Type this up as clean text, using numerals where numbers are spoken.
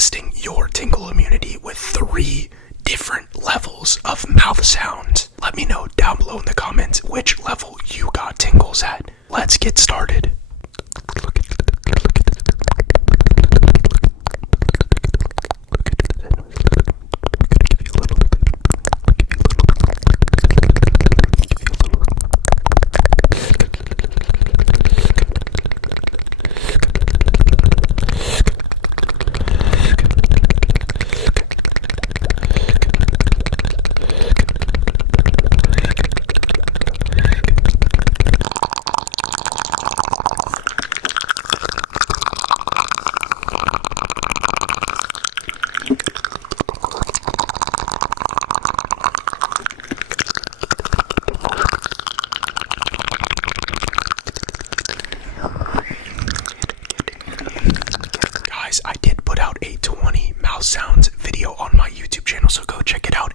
testing your tingle immunity with 3 different levels of mouth sounds. Let me know down below in the comments which level you got tingles at. Let's get started. Guys, I did put out a 20 mouth sounds video on my YouTube channel, so go check it out